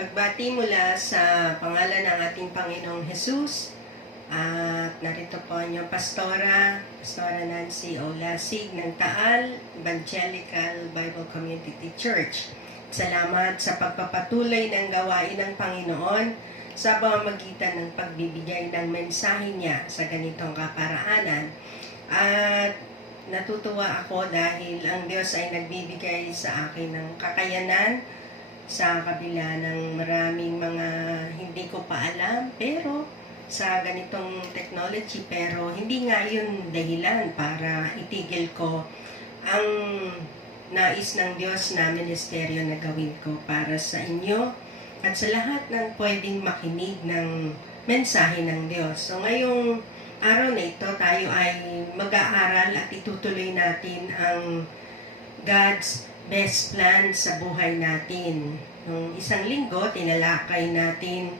Pagbati mula sa pangalan ng ating Panginoong Jesus. At narito po ang inyong Pastora Nancy Olasig ng Taal Evangelical Bible Community Church. Salamat sa pagpapatuloy ng gawain ng Panginoon sa pamamagitan ng pagbibigay ng mensahe niya sa ganitong kaparaanan. At natutuwa ako dahil ang Diyos ay nagbibigay sa akin ng kakayanan sa kabila ng maraming mga hindi ko pa alam, pero sa ganitong technology, pero hindi nga yun dahilan para itigil ko ang nais ng Diyos na ministeryo na gawin ko para sa inyo at sa lahat ng pwedeng makinig ng mensahe ng Diyos. So ngayong araw na ito, tayo ay mag-aaral at itutuloy natin ang God's best plan sa buhay natin. Nung isang linggo, tinalakay natin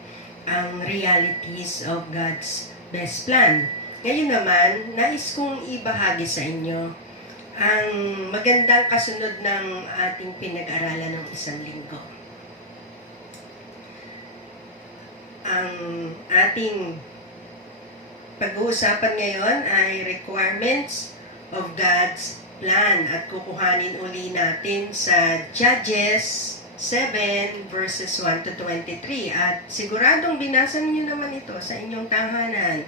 ang realities of God's best plan. Ngayon naman, nais kong ibahagi sa inyo ang magandang kasunod ng ating pinag-aralan ng isang linggo. Ang ating pag-uusapan ngayon ay requirements of God's plan at kukuhanin uli natin sa Judges 7 verses 1 to 23 at siguradong binasa niyo naman ito sa inyong tahanan.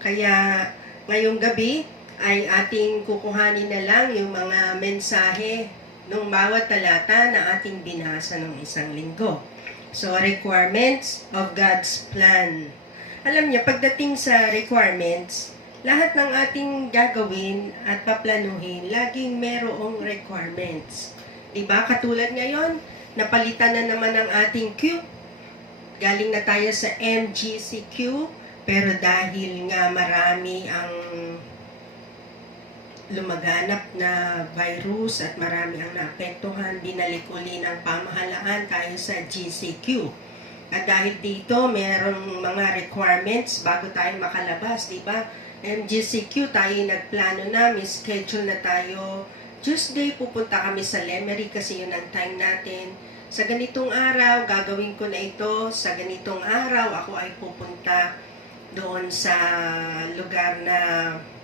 Kaya ngayong gabi ay ating kukuhanin na lang yung mga mensahe ng bawat talata na ating binasa ng isang linggo. So, requirements of God's plan. Alam niyo, pagdating sa requirements, lahat ng ating gagawin at paplanuhin, laging merong requirements. Diba? Katulad ngayon, napalitan na naman ang ating Q. Galing na tayo sa MGCQ, pero dahil nga marami ang lumaganap na virus at marami ang naapektuhan, binalik uli ng pamahalaan tayo sa GCQ. At dahil dito, merong mga requirements bago tayo makalabas, diba? MGCQ, tayo nagplano na, may schedule na tayo. Tuesday, pupunta kami sa Lemery kasi yun ang time natin. Sa ganitong araw, gagawin ko na ito. Sa ganitong araw, ako ay pupunta doon sa lugar na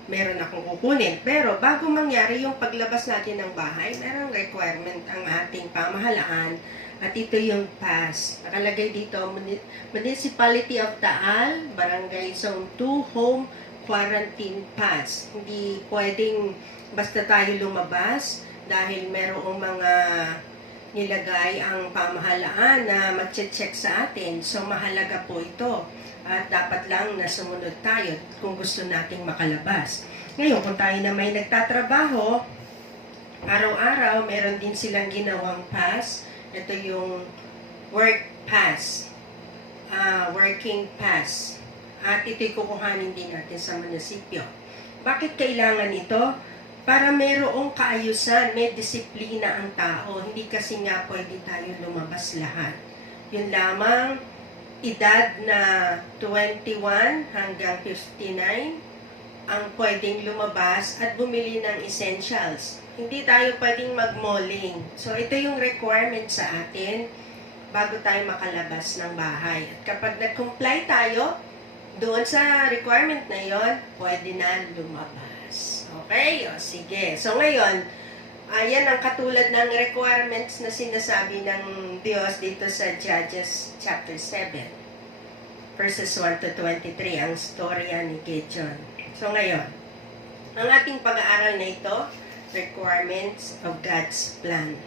meron akong kukunin. Pero bago mangyari yung paglabas natin ng bahay, merong requirement ang ating pamahalaan. At ito yung PAS. Nakalagay dito, Municipality of Taal, Barangay Zone 2, Home Quarantine Pass. Hindi pwedeng basta tayo lumabas dahil merong mga nilagay ang pamahalaan na mag-check sa atin. So mahalaga po ito at dapat lang na sumunod tayo kung gusto nating makalabas. Ngayon, kung tayo na may nagtatrabaho, araw-araw meron din silang ginawang pass. Ito yung work pass, working pass. At ito'y kukuhanin din natin sa munisipyo. Bakit kailangan ito? Para mayroong kaayusan, may disiplina ang tao. Hindi kasi nga pwede tayo lumabas lahat. Yun lamang, edad na 21 hanggang 59 ang pwedeng lumabas at bumili ng essentials. Hindi tayo pwedeng mag-malling. So ito yung requirement sa atin bago tayo makalabas ng bahay. At kapag nag-comply tayo, doon sa requirement na yon, pwede na lumabas. Okay? O, sige. So, ngayon, ayan ang katulad ng requirements na sinasabi ng Diyos dito sa Judges chapter 7, verses 1 to 23, ang storya ni Gideon. So, ngayon, ang ating pag-aaral na ito, requirements of God's plan.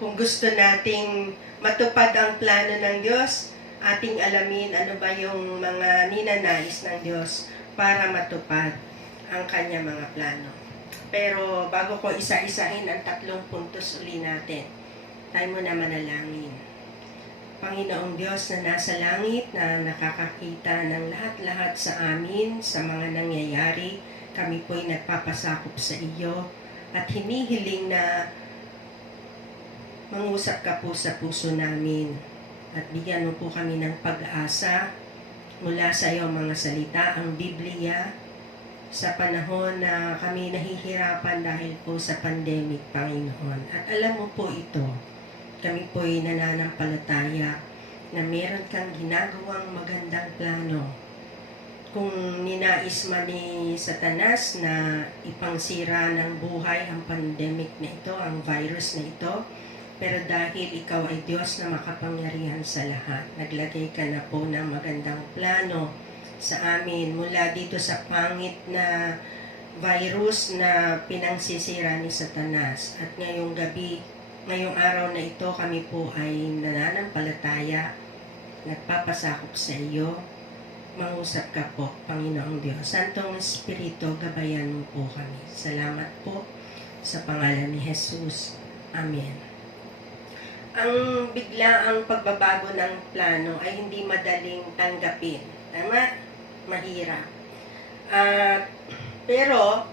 Kung gusto nating matupad ang plano ng Diyos, ating alamin ano ba yung mga ninanais ng Diyos para matupad ang kanya mga plano. Pero bago ko isa-isahin ang 3 puntos uli natin, tayo muna manalangin. Panginoong Diyos na nasa langit, na nakakakita ng lahat-lahat sa amin, sa mga nangyayari, kami po'y nagpapasakop sa iyo at hinihiling na mangusap ka po sa puso namin. At bigyan mo po kami ng pag-asa mula sa iyong mga salita, ang Biblia, sa panahon na kami nahihirapan dahil po sa pandemic, Panginoon. At alam mo po ito, kami po'y nananampalataya na meron kang ginagawang magandang plano. Kung ninais man ni Satanas na ipangsira ng buhay ang pandemic na ito, ang virus na ito, pero dahil ikaw ay Diyos na makapangyarihan sa lahat, naglagay ka na po ng magandang plano sa amin mula dito sa pangit na virus na pinangsisira ni Satanas. At ngayong gabi, ngayong araw na ito, kami po ay nananampalataya, nagpapasakop sa iyo. Mangusap ka po, Panginoong Diyos. Santong Espiritu, gabayan mo po kami. Salamat po sa pangalan ni Jesus. Amen. Ang biglaang pagbabago ng plano ay hindi madaling tanggapin. Tama? Mahirap. Pero,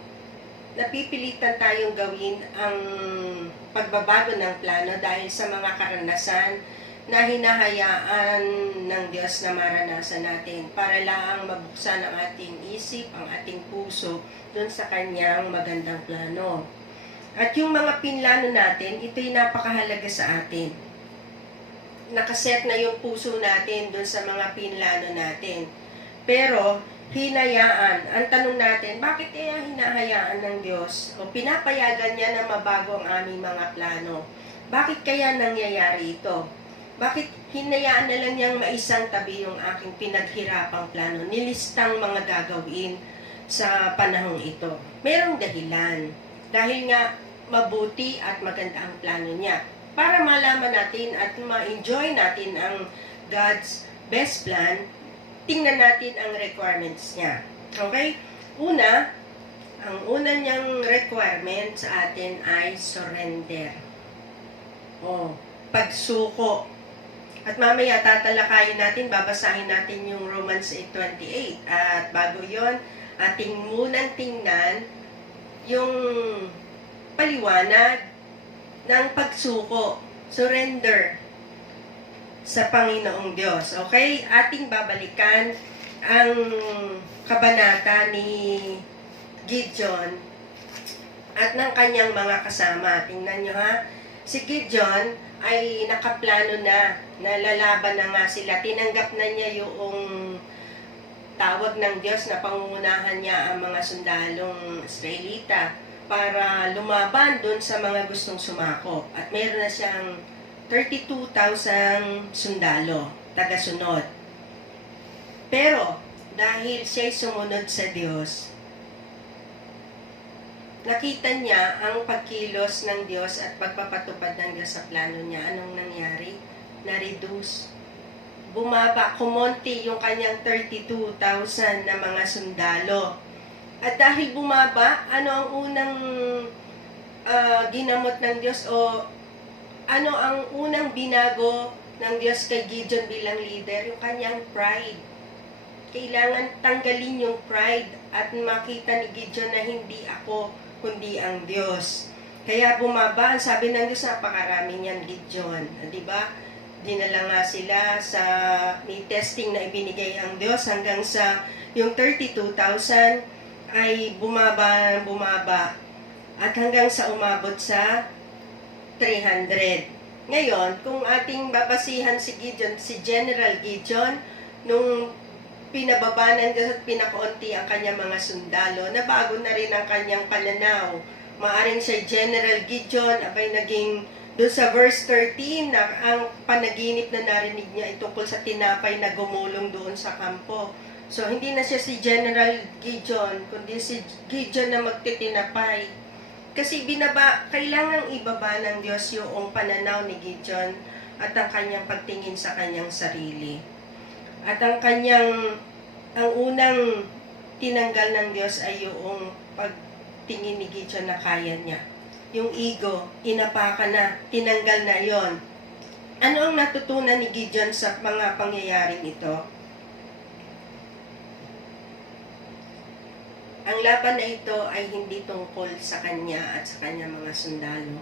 napipilitan tayong gawin ang pagbabago ng plano dahil sa mga karanasan na hinahayaan ng Diyos na maranasan natin para lang mabuksan ang ating isip, ang ating puso dun sa Kanyang magandang plano. At yung mga pinlano natin, ito'y napakahalaga sa atin. Nakaset na yung puso natin dun sa mga pinlano natin. Pero, hinayaan. Ang tanong natin, bakit kaya hinahayaan ng Diyos o pinapayagan niya na mabago ang aming mga plano? Bakit kaya nangyayari ito? Bakit hinayaan na lang niyang maisang tabi yung aking pinaghirapang plano, nilistang mga gagawin sa panahong ito? Merong dahilan. Dahil nga mabuti at maganda ang plano niya. Para malaman natin at ma-enjoy natin ang God's best plan, tingnan natin ang requirements niya. Okay? Ang una niyang requirement sa atin ay surrender. Pagsuko. At mamaya tatalakayin natin, babasahin natin yung Romans 8:28. At bago yon, ating munang tingnan yung paliwanag ng pagsuko, surrender sa Panginoong Diyos. Okay? Ating babalikan ang kabanata ni Gideon at ng kanyang mga kasama. Tingnan nyo ha. Si Gideon ay nakaplano na, nalalaban na nga sila. Tinanggap na niya yung tawag ng Diyos na pangungunahan niya ang mga sundalong Israelita para lumaban doon sa mga gustong sumakop. At meron na siyang 32,000 sundalo, tagasunod. Pero, dahil siya'y sumunod sa Diyos, nakita niya ang pagkilos ng Diyos at pagpapatupad ng Diyos sa plano niya. Anong nangyari? Na-reduce. Bumaba, kumonti yung kanyang 32,000 na mga sundalo. At dahil bumaba, ano ang unang ginamot ng Diyos o ano ang unang binago ng Diyos kay Gideon bilang leader? Yung kanyang pride. Kailangan tanggalin yung pride at makita ni Gideon na hindi ako, kundi ang Diyos. Kaya bumaba, ang sabi ng Diyos, napakarami niyan, Gideon. Diba? Dinala nga sila sa may testing na ibinigay ang Diyos hanggang sa yung 32,000 ay bumaba at hanggang sa umabot sa 300. Ngayon, kung ating babasihan si Gideon, si General Gideon, nung pinababa ng Diyos at pinakaunti ang kanyang mga sundalo, nabago na rin ang kanyang pananaw. Maaring siya General Gideon, abay naging doon sa verse 13, na ang panaginip na narinig niya ay tungkol sa tinapay na gumulong doon sa kampo. So, hindi na siya si General Gideon, kundi si Gideon na magtitinapay. Kasi kailangang ibaba ng Diyos yung pananaw ni Gideon at ang kanyang pagtingin sa kanyang sarili. At ang unang tinanggal ng Diyos ay yung pagtingin ni Gideon na kaya niya. Yung ego, inapakan na, tinanggal na yon. Ano ang natutunan ni Gideon sa mga pangyayaring ito? Ang laban na ito ay hindi tungkol sa kanya at sa kanyang mga sundalo.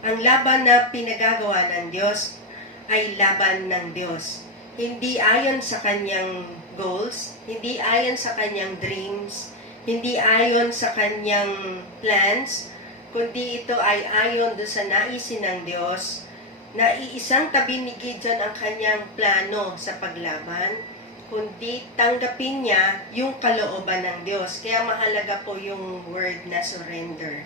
Ang laban na pinagagawa ng Diyos ay laban ng Diyos. Hindi ayon sa kanyang goals, hindi ayon sa kanyang dreams, hindi ayon sa kanyang plans, kundi ito ay ayon do sa naisin ng Diyos na iisang tabi ni Gideon ang kanyang plano sa paglaban, kundi tanggapin niya yung kalooban ng Diyos. Kaya mahalaga po yung word na surrender,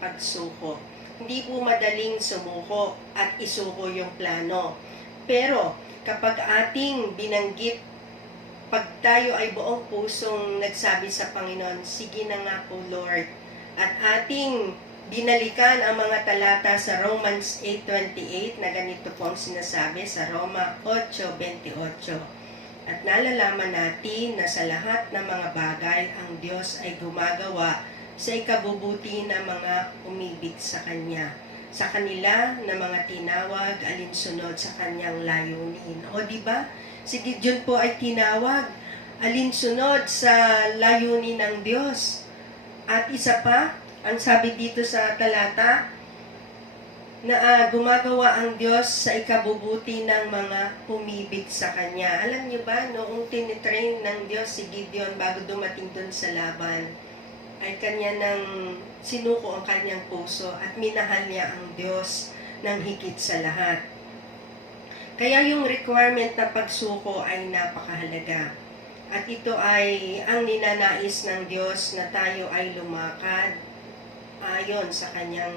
pagsuko. Hindi po madaling sumuko at isuko yung plano. Pero kapag ating binanggit, pag tayo ay buong pusong nagsabi sa Panginoon, sige na nga po Lord, at ating binalikan ang mga talata sa Romans 8:28 na ganito po ang sinasabi sa Roma 8:28. At nalalaman natin na sa lahat ng mga bagay ang Diyos ay gumagawa sa ikabubuti ng mga umibig sa Kanya, sa kanila na mga tinawag alinsunod sa Kanyang layunin. O di ba? Si Gideon po ay tinawag alinsunod sa layunin ng Diyos. At isa pa, ang sabi dito sa talata, na gumagawa ang Diyos sa ikabubuti ng mga umibig sa Kanya. Alam niyo ba, noong tinitrain ng Diyos si Gideon bago dumating dun sa laban, ay kanya nang sinuko ang kanyang puso at minahal niya ang Diyos ng higit sa lahat. Kaya yung requirement na pagsuko ay napakahalaga. At ito ay ang ninanais ng Diyos na tayo ay lumakad ayon sa Kanyang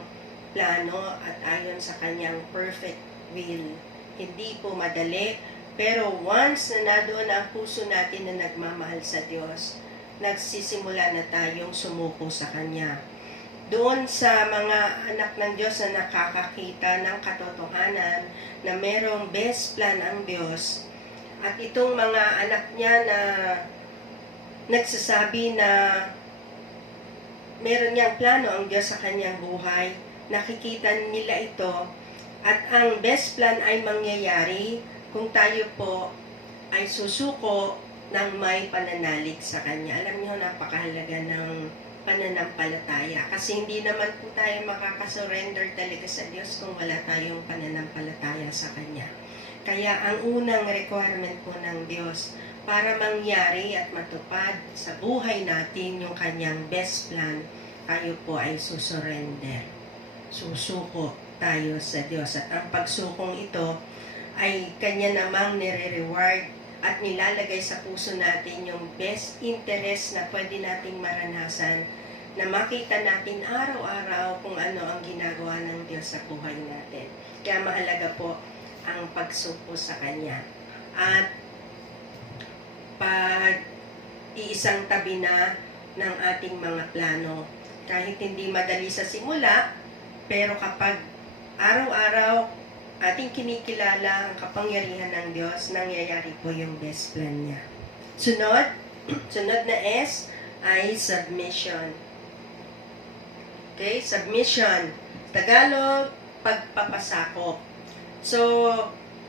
plano at ayon sa Kanyang perfect will. Hindi po madali, pero once na nadoon ang puso natin na nagmamahal sa Diyos, nagsisimula na tayong sumuko sa Kanya. Doon sa mga anak ng Diyos na nakakakita ng katotohanan na merong best plan ang Diyos, at itong mga anak niya na nagsasabi na meron niyang plano ang Diyos sa kanyang buhay, nakikita nila ito, at ang best plan ay mangyayari kung tayo po ay susuko ng may pananalig sa Kanya. Alam niyo, napakahalaga ng pananampalataya. Kasi hindi naman po tayo makakasurrender talaga sa Diyos kung wala tayong pananampalataya sa Kanya. Kaya ang unang requirement po ng Diyos para mangyari at matupad sa buhay natin yung Kanyang best plan, tayo po ay susurrender. Susuko tayo sa Diyos. At ang pagsukong ito ay Kanya namang nire-reward at nilalagay sa puso natin yung best interest na pwede nating maranasan, na makita natin araw-araw kung ano ang ginagawa ng Diyos sa buhay natin. Kaya mahalaga po ang pagsuko sa Kanya. At pag iisang tabi na ng ating mga plano, kahit hindi madali sa simula, pero kapag araw-araw ating kinikilala ang kapangyarihan ng Diyos, nangyayari po yung best plan niya. Sunod na S ay submission. Okay, submission. Tagalog, pagpapasakop. So,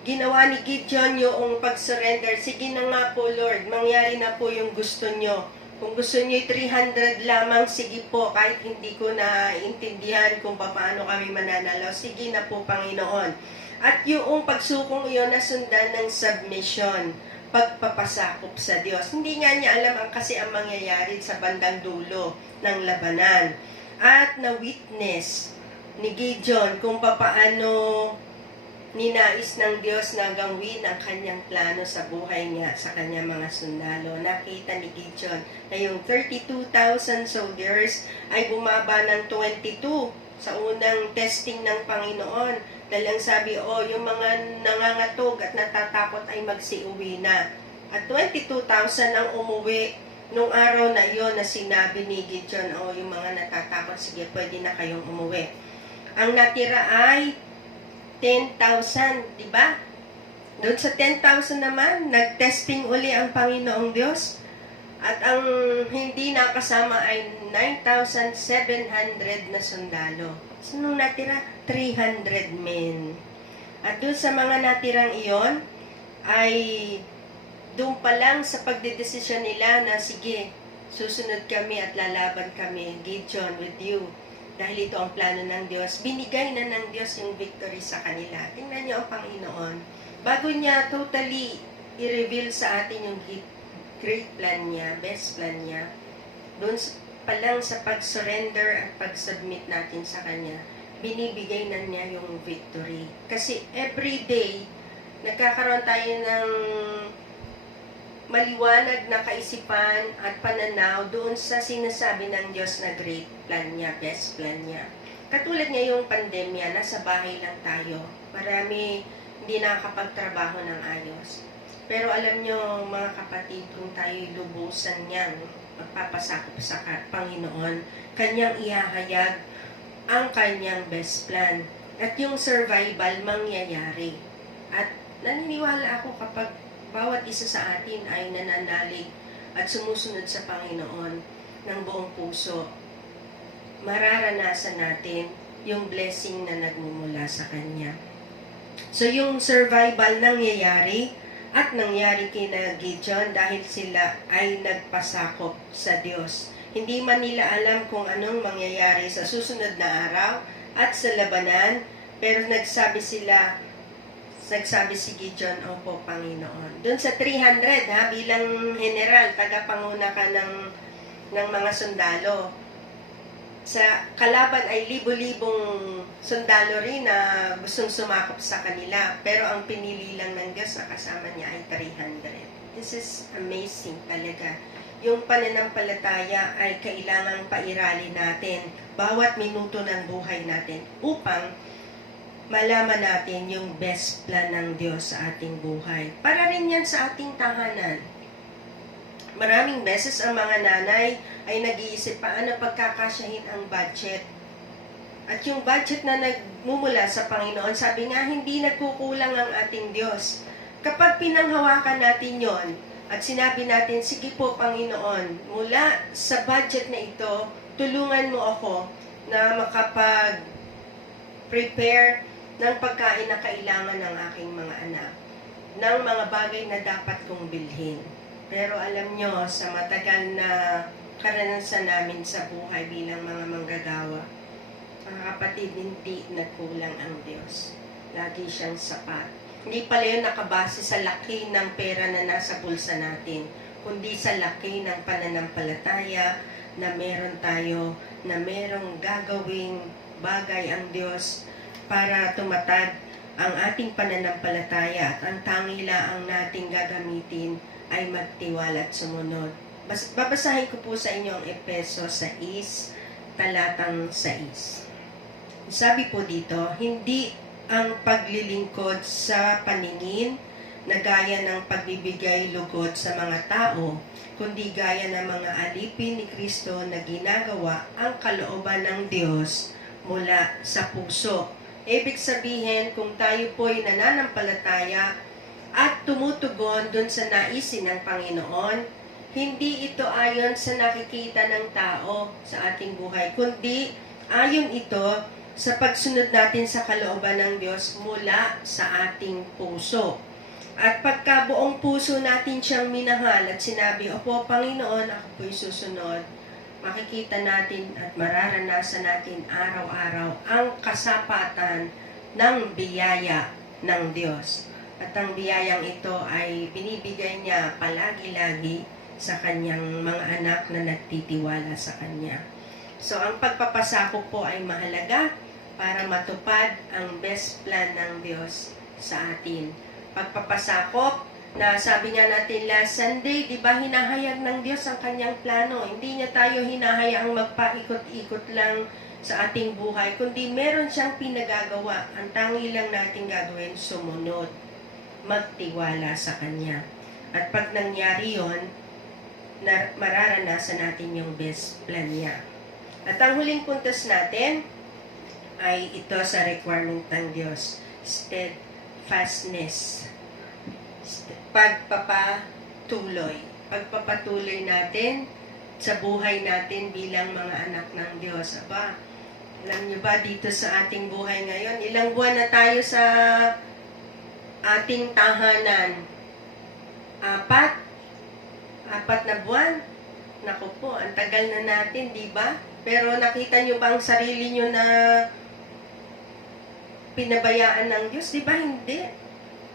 ginawa ni Gideon yung pag-surrender. Sige na nga po Lord, mangyari na po yung gusto nyo. Kung gusto nyo 300 lamang, sige po, kahit hindi ko naintindihan kung paano kami mananalaw, sige na po Panginoon. At yung pagsukong iyon nasundan ng submission, pagpapasakop sa Diyos. Hindi nga niya alam kasi ang mangyayari sa bandang dulo ng labanan. At na-witness ni Gideon kung paano ninais ng Diyos na gawin ang kanyang plano sa buhay niya, sa kanyang mga sundalo. Nakita ni Gideon na yung 32,000 soldiers ay bumaba ng 22 sa unang testing ng Panginoon. Dahil ang sabi, yung mga nangangatog at natatakot ay magsiuwi na. At 22,000 ang umuwi nung araw na iyon na sinabi ni Gideon, yung mga natatakot, sige, pwede na kayong umuwi. Ang natira ay 10,000, di ba? Doon sa 10,000 naman, nag-testing uli ang Panginoong Diyos. At ang hindi nakasama ay 9,700 na sundalo. So, nung natira, 300 men. At doon sa mga natirang iyon, ay doon pa lang sa pagdedesisyon nila na sige, susunod kami at lalaban kami, Gideon, with you. Dahil ito ang plano ng Diyos, binigay na ng Diyos yung victory sa kanila. Tingnan niyo ang Panginoon. Bago niya totally i-reveal sa atin yung great plan niya, best plan niya, doon pa lang sa pag-surrender at pag-submit natin sa Kanya, binibigay na niya yung victory. Kasi every day, nagkakaroon tayo ng maliwanag na kaisipan at pananaw doon sa sinasabi ng Diyos na great plan niya, best plan niya. Katulad ngayong pandemya, nasa bahay lang tayo. Marami hindi nakakapagtrabaho ng ayos. Pero alam nyo, mga kapatid, kung tayo'y lubusan niyang magpapasakop sa Panginoon, kanyang ihahayag ang kanyang best plan. At yung survival mangyayari. At naniniwala ako kapag bawat isa sa atin ay nananalig at sumusunod sa Panginoon ng buong puso, mararanasan natin yung blessing na nagmumula sa Kanya. So yung survival nangyayari at nangyari kina Gideon dahil sila ay nagpasakop sa Diyos. Hindi man nila alam kung anong mangyayari sa susunod na araw at sa labanan, pero nagsabi si Gideon, opo, Panginoon. Doon sa 300, bilang general, tagapanguna ka ng mga sundalo. Sa kalaban ay libo-libong sundalo rin na gustong sumakop sa kanila. Pero ang pinili lang ng Diyos na kasama niya ay 300. This is amazing talaga. Yung pananampalataya ay kailangang pairali natin bawat minuto ng buhay natin upang malaman natin yung best plan ng Diyos sa ating buhay. Para rin yan sa ating tahanan. Maraming beses ang mga nanay ay nag-iisip paano pagkakasyahin ang budget. At yung budget na nagmumula sa Panginoon, sabi nga, hindi nagkukulang ang ating Diyos. Kapag pinanghawakan natin yon at sinabi natin, sige po Panginoon, mula sa budget na ito, tulungan mo ako na makapag-prepare ng pagkain na kailangan ng aking mga anak, ng mga bagay na dapat kong bilhin. Pero alam nyo, sa matagal na karanasan namin sa buhay bilang mga manggagawa, mga kapatid, hindi nagkulang ang Diyos. Lagi siyang sapat. Hindi pala yun nakabase sa laki ng pera na nasa bulsa natin, kundi sa laki ng pananampalataya na meron tayo, na merong gagawing bagay ang Diyos para tumatag ang ating pananampalataya at ang tangila ang nating gagamitin ay magtiwala at sumunod. Babasahin ko po sa inyo ang Efeso 6, talatang 6. Sabi po dito, hindi ang paglilingkod sa paningin na gaya ng pagbibigay lugod sa mga tao, kundi gaya ng mga alipin ni Kristo na ginagawa ang kalooban ng Diyos mula sa puso. Ibig sabihin, kung tayo po'y nananampalataya at tumutugon dun sa naisin ng Panginoon, hindi ito ayon sa nakikita ng tao sa ating buhay, kundi ayon ito sa pagsunod natin sa kalooban ng Diyos mula sa ating puso. At pagka buong puso natin siyang minahal at sinabi, opo Panginoon, ako po'y susunod, makikita natin at mararanasan natin araw-araw ang kasapatan ng biyaya ng Diyos. At ang biyayang ito ay binibigay niya palagi-lagi sa kanyang mga anak na nagtitiwala sa kanya. So, ang pagpapasakop po ay mahalaga para matupad ang best plan ng Diyos sa atin. Pagpapasakop, na sabi nga natin last Sunday, di ba hinahayag ng Diyos ang kanyang plano? Hindi niya tayo hinahayaang magpaikot-ikot lang sa ating buhay, kundi meron siyang pinagagawa. Ang tangi lang natin gagawin, sumunod, magtiwala sa Kanya. At pag nangyari yon, mararanasan natin yung best plan niya. At ang huling puntos natin ay ito sa requirement ng Diyos, steadfastness. Pagpapatuloy natin sa buhay natin bilang mga anak ng Diyos. Aba, alam niyo ba dito sa ating buhay ngayon, ilang buwan na tayo sa ating tahanan? Apat na buwan? Naku po, ang tagal na natin, di ba? Pero nakita niyo ba ang sarili niyo na pinabayaan ng Diyos? Di ba hindi?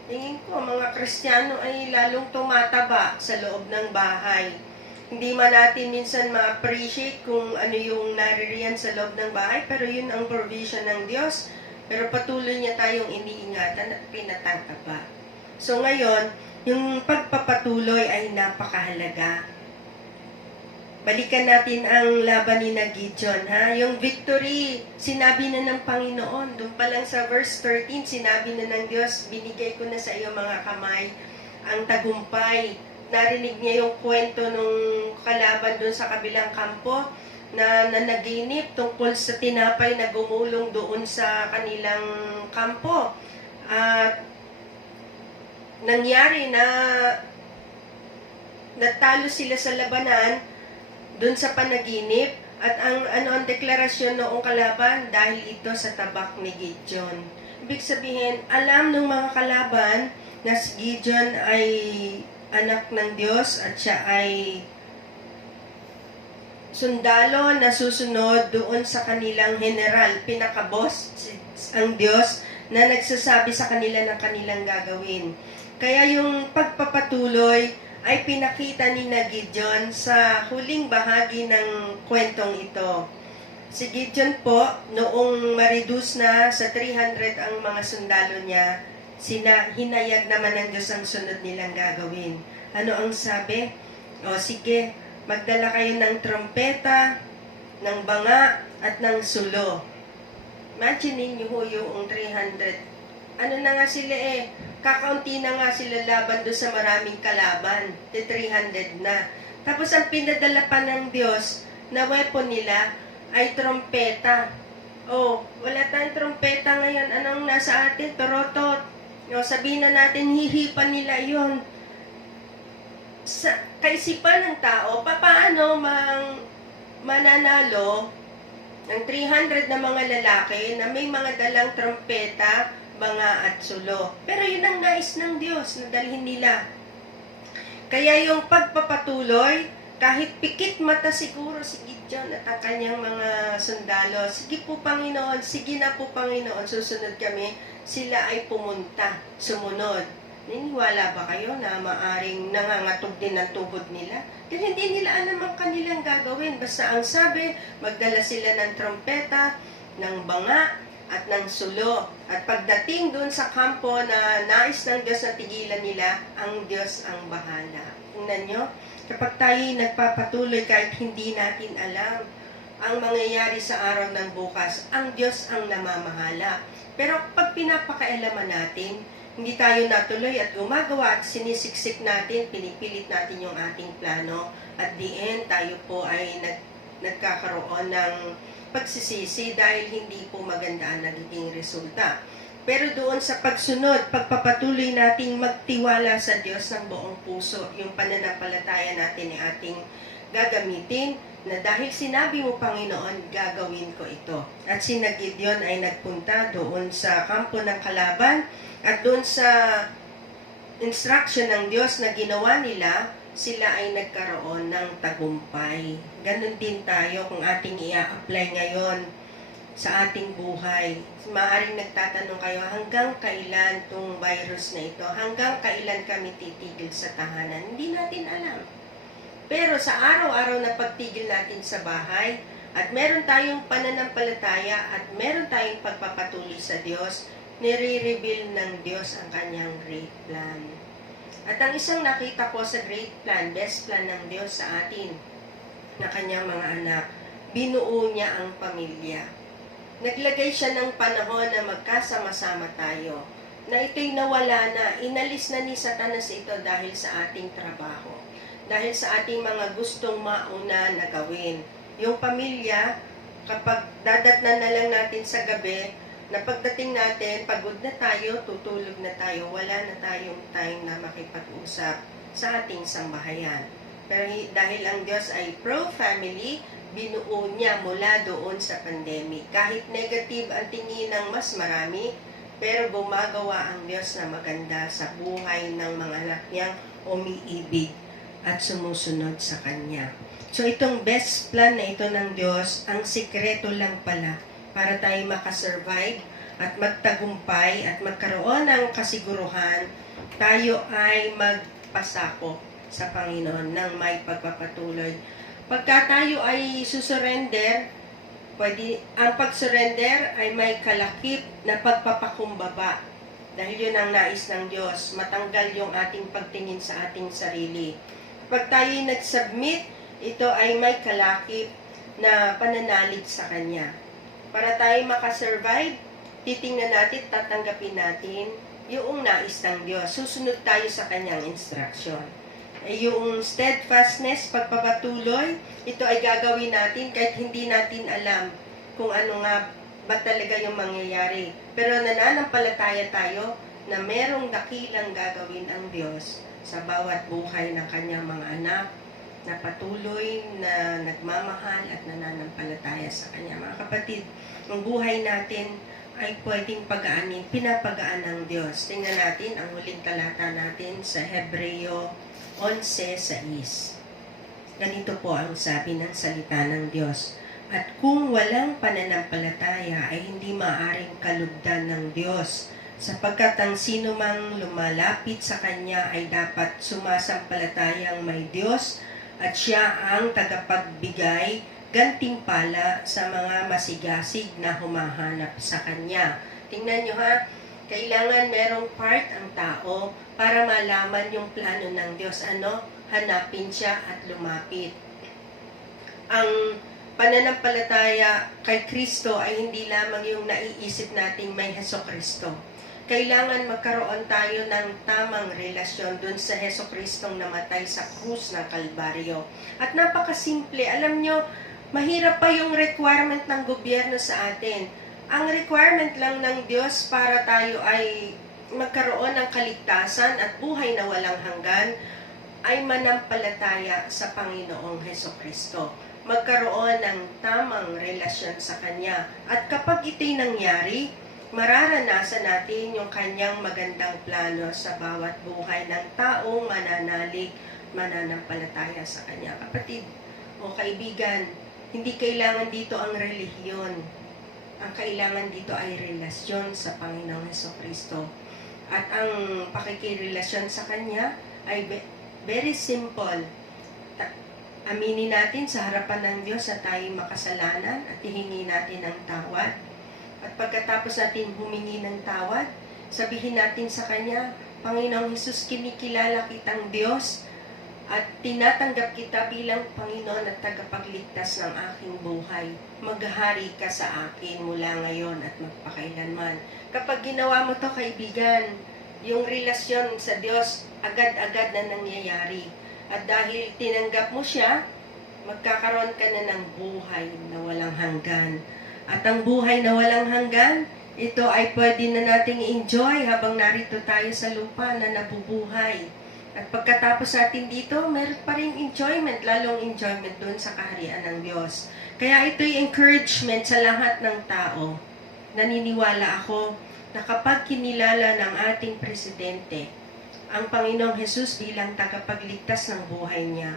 Tingin ko, mga Kristiyano ay lalong tumataba sa loob ng bahay. Hindi man natin minsan ma-appreciate kung ano yung naririyan sa loob ng bahay, pero yun ang provision ng Diyos. Pero patuloy niya tayong iniingatan at pinatataba. So ngayon, yung pagpapatuloy ay napakahalaga. Balikan natin ang laban ni Gideon, ha? Yung victory, sinabi na ng Panginoon. Doon pa lang sa verse 13, sinabi na ng Diyos, binigay ko na sa iyo mga kamay ang tagumpay. Narinig niya yung kwento nung kalaban doon sa kabilang kampo na nanaginip tungkol sa tinapay na gumulong doon sa kanilang kampo. At nangyari na natalo sila sa labanan doon sa panaginip, at ang deklarasyon noong kalaban, dahil ito sa tabak ni Gideon. Ibig sabihin, alam ng mga kalaban na si Gideon ay anak ng Diyos at siya ay sundalo na susunod doon sa kanilang general, pinaka-boss, ang Diyos, na nagsasabi sa kanila ng kanilang gagawin. Kaya yung pagpapatuloy ay pinakita ni Gideon sa huling bahagi ng kwentong ito. Si Gideon po, noong ma-reduce na sa 300 ang mga sundalo niya, hinayag naman ng Diyos ang sunod nilang gagawin. Ano ang sabi? O sige, magdala kayo ng trompeta, ng banga, at ng sulo. Imagine niyo yung 300. Ano na nga sila kakaunti na nga sila laban doon sa maraming kalaban. 300 na. Tapos ang pinadala pa ng Diyos na weapon nila ay trompeta. Oh, wala tayong trompeta ngayon. Anong nasa atin? Torotot. No, sabihin na natin, hihipan nila yon. Sa kaisipan ng tao, paano mananalo ng 300 na mga lalaki na may mga dalang trompeta, banga at sulo. Pero yun ang nais ng Diyos na dalhin nila. Kaya yung pagpapatuloy, kahit pikit mata siguro si Gideon at ang kanyang mga sundalo, sige po Panginoon, sige na po Panginoon, susunod kami, sila ay pumunta, sumunod. Niniwala ba kayo na maaring nangangatog din ang tuhod nila? Dahil hindi nila alam ang kanilang gagawin. Basta ang sabi, magdala sila ng trompeta, ng banga, at ng sulo. At pagdating doon sa kampo na nais ng Diyos na tigilan nila, ang Diyos ang bahala. Tingnan nyo, kapag tayo nagpapatuloy kahit hindi natin alam ang mangyayari sa araw ng bukas, ang Diyos ang namamahala. Pero pag pinapakailaman natin, hindi tayo natuloy at gumagawa at sinisiksik natin, pinipilit natin yung ating plano, at the end, tayo po ay nagkakaroon ng pagsisisi dahil hindi po maganda ang nagiging resulta. Pero doon sa pagsunod, pagpapatuloy nating magtiwala sa Diyos ng buong puso, yung pananampalataya natin ay ating gagamitin, na dahil sinabi mo Panginoon, gagawin ko ito. At si Gideon ay nagpunta doon sa kampo ng kalaban, at doon sa instruction ng Diyos na ginawa nila, sila ay nagkaroon ng tagumpay. Ganon din tayo kung ating i-apply ngayon sa ating buhay. Maaaring nagtatanong kayo, hanggang kailan itong virus na ito? Hanggang kailan kami titigil sa tahanan? Hindi natin alam. Pero sa araw-araw na pagtigil natin sa bahay, at meron tayong pananampalataya at meron tayong pagpapatuloy sa Diyos, nire-reveal ng Diyos ang kanyang great plan. At ang isang nakita ko sa great plan, best plan ng Diyos sa atin, na kanyang mga anak, binuo niya ang pamilya. Naglagay siya ng panahon na magkasama-sama tayo, na ito'y nawala na, inalis na ni Satanas ito dahil sa ating trabaho, dahil sa ating mga gustong mauna na gawin. Yung pamilya, kapag dadatnan na lang natin sa gabi, na pagdating natin, pagod na tayo, tutulog na tayo, wala na tayong time na makipag-usap sa ating sambahayan. Pero dahil ang Diyos ay pro-family, binuo niya mula doon sa pandemic. Kahit negative ang tingin ng mas marami, pero gumagawa ang Diyos na maganda sa buhay ng mga anak niyang umiibig at sumusunod sa Kanya. So itong best plan na ito ng Diyos, ang sikreto lang pala para tayo makasurvive at magtagumpay at magkaroon ng kasiguruhan, tayo ay magpasako sa Panginoon ng may pagpapatuloy. Pagka tayo ay susurrender, ang pag-surrender ay may kalakip na pagpapakumbaba. Dahil yun ang nais ng Diyos, matanggal yung ating pagtingin sa ating sarili. Pag tayo nag-submit, ito ay may kalakip na pananalig sa Kanya. Para tayo makasurvive, titingnan natin, tatanggapin natin yung nais ng Diyos. Susunod tayo sa Kanyang instruction. Yung steadfastness, pagpapatuloy, ito ay gagawin natin kahit hindi natin alam kung ano nga ba talaga yung mangyayari. Pero nananampalataya tayo na merong dakilang gagawin ang Diyos sa bawat buhay ng Kanyang mga anak na patuloy na nagmamahal at nananampalataya sa Kanya. Mga kapatid, ang buhay natin ay pwedeng pagaanin, pinapagaan ng Diyos. Tingnan natin ang huling talata natin sa Hebreo 11:6. Ganito po ang sabi ng salita ng Diyos. At kung walang pananampalataya ay hindi maaring kalugdan ng Diyos, sapagkat ang sino mang lumalapit sa Kanya ay dapat sumasampalatayang may Diyos at Siya ang tagapagbigay gantimpala sa mga masigasig na humahanap sa Kanya. Tingnan nyo ha, kailangan merong part ang tao para malaman yung plano ng Diyos. Hanapin siya at lumapit. Ang pananampalataya kay Kristo ay hindi lamang yung naiisip nating may Hesukristo. Kailangan magkaroon tayo ng tamang relasyon dun sa Hesukristong namatay sa krus ng Kalbaryo. At napakasimple, alam nyo, mahirap pa yung requirement ng gobyerno sa atin. Ang requirement lang ng Diyos para tayo ay magkaroon ng kaligtasan at buhay na walang hanggan ay manampalataya sa Panginoong Hesukristo. Magkaroon ng tamang relasyon sa Kanya. At kapag ito'y nangyari, mararanasan natin yung Kanyang magandang plano sa bawat buhay ng taong mananalig, mananampalataya sa Kanya. Kapatid o kaibigan, hindi kailangan dito ang relihiyon. Ang kailangan dito ay relasyon sa Panginoong Hesukristo. At ang pakikirelasyon sa Kanya ay very simple. Aminin natin sa harapan ng Diyos na tayo makasalanan at hihingi natin ng tawad. At pagkatapos natin humingi ng tawad, sabihin natin sa Kanya, Panginoong Hesus, kinikilala kitang Diyos at tinatanggap kita bilang Panginoon at tagapagligtas ng aking buhay. Maghahari ka sa akin mula ngayon at magpakailanman. Kapag ginawa mo to, kaibigan, yung relasyon sa Diyos agad-agad na nangyayari. At dahil tinanggap mo siya, magkakaroon ka na ng buhay na walang hanggan. At ang buhay na walang hanggan, ito ay pwede na nating enjoy habang narito tayo sa lupa na nabubuhay. At pagkatapos natin dito, meron pa rin enjoyment, lalong enjoyment doon sa kaharian ng Diyos. Kaya ito'y encouragement sa lahat ng tao. Naniniwala ako na kapag kinilala ng ating presidente ang Panginoong Hesus bilang tagapagligtas ng buhay niya,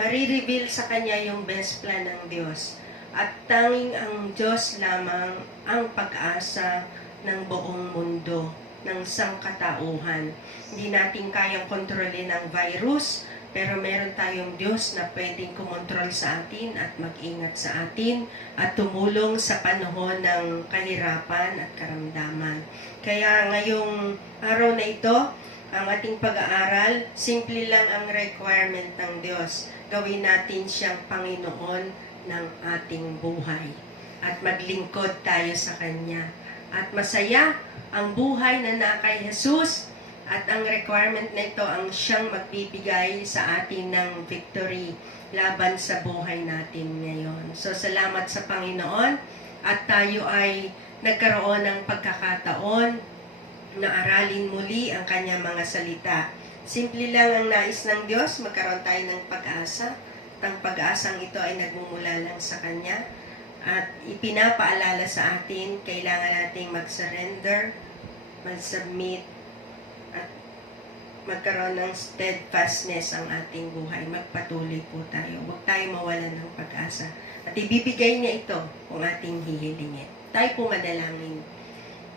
marireveal sa kanya yung best plan ng Diyos. At tanging ang Diyos lamang ang pag-asa ng buong mundo, ng sangkatauhan. Hindi natin kayang kontrolin ang virus, pero meron tayong Diyos na pwedeng kumontrol sa atin at mag-ingat sa atin at tumulong sa panahon ng kahirapan at karamdaman. Kaya ngayong araw na ito, ang ating pag-aaral, simple lang ang requirement ng Diyos. Gawin natin siyang Panginoon ng ating buhay at maglingkod tayo sa Kanya. At masaya ang buhay na nakay Jesus at ang requirement na ito ang siyang magbibigay sa atin ng victory laban sa buhay natin ngayon. So salamat sa Panginoon at tayo ay nagkaroon ng pagkakataon na aralin muli ang Kanyang mga salita. Simple lang ang nais ng Diyos, magkaroon tayo ng pag-asa. At ang pag-asang ito ay nagmumula lang sa Kanya. At ipinapaalala sa atin, kailangan nating mag-surrender, mag-submit, at magkaroon ng steadfastness ang ating buhay. Magpatuloy po tayo. Huwag tayo mawalan ng pag-asa. At ibibigay niya ito kung ating hihilingin. Tayo po manalangin.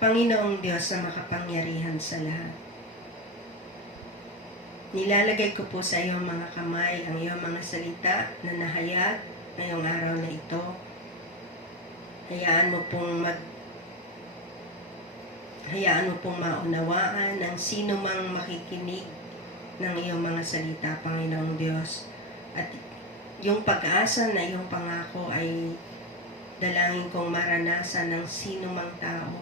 Panginoong Diyos na makapangyarihan sa lahat. Nilalagay ko po sa iyong mga kamay ang iyong mga salita na nahayag ngayong araw na ito. Hayaan mo pong maunawaan ng sino mang makikinig ng iyong mga salita, Panginoong Diyos. At yung pag-asa na iyong pangako ay dalangin kong maranasan ng sino mang tao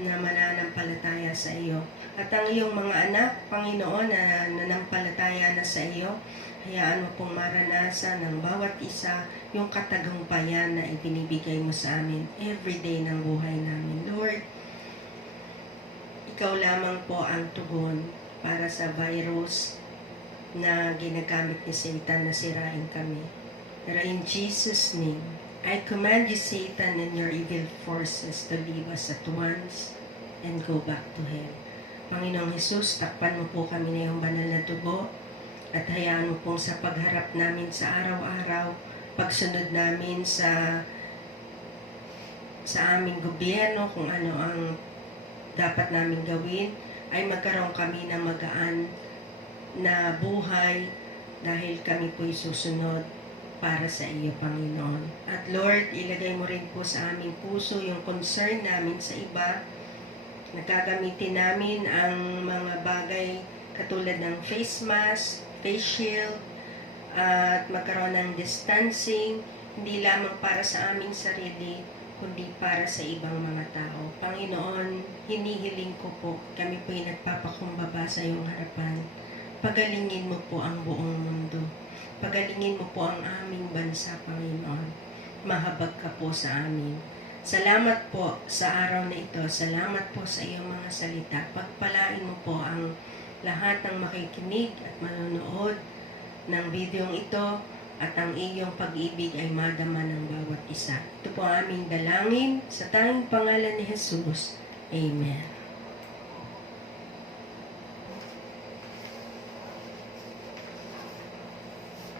na mananampalataya sa iyo. At ang iyong mga anak, Panginoon, na nanampalataya na sa iyo, hayaan mo pong maranasan ng bawat isa yung katagumpayan na ibinibigay mo sa amin everyday ng buhay namin. Lord, ikaw lamang po ang tugon para sa virus na ginagamit ni Satan na sirain kami. Pero in Jesus' name, I command you, Satan, and your evil forces to leave us at once and go back to hell. Panginoong Jesus, takpan mo po kami na yung banal na dugo at hayaan mo pong sa pagharap namin sa araw-araw, pagsunod namin sa aming gobyerno, kung ano ang dapat namin gawin, ay magkaroon kami ng magaan na buhay dahil kami po'y susunod para sa iyo, Panginoon. At Lord, ilagay mo rin po sa aming puso yung concern namin sa iba. Nagagamitin namin ang mga bagay katulad ng face mask, face shield, at magkaroon ng distancing, hindi lamang para sa aming sarili, kundi para sa ibang mga tao. Panginoon, hinihiling ko po, kami po'y nagpapakumbaba sa iyong harapan. Pagalingin mo po ang buong mundo. Pagalingin mo po ang aming bansa, Panginoon. Mahabag ka po sa amin. Salamat po sa araw na ito. Salamat po sa iyong mga salita. Pagpalain mo po ang lahat ng makikinig at manonood ng videong ito, at ang iyong pag-ibig ay madama ng bawat isa. Ito po ang aming dalangin sa tanging pangalan ni Jesus. Amen.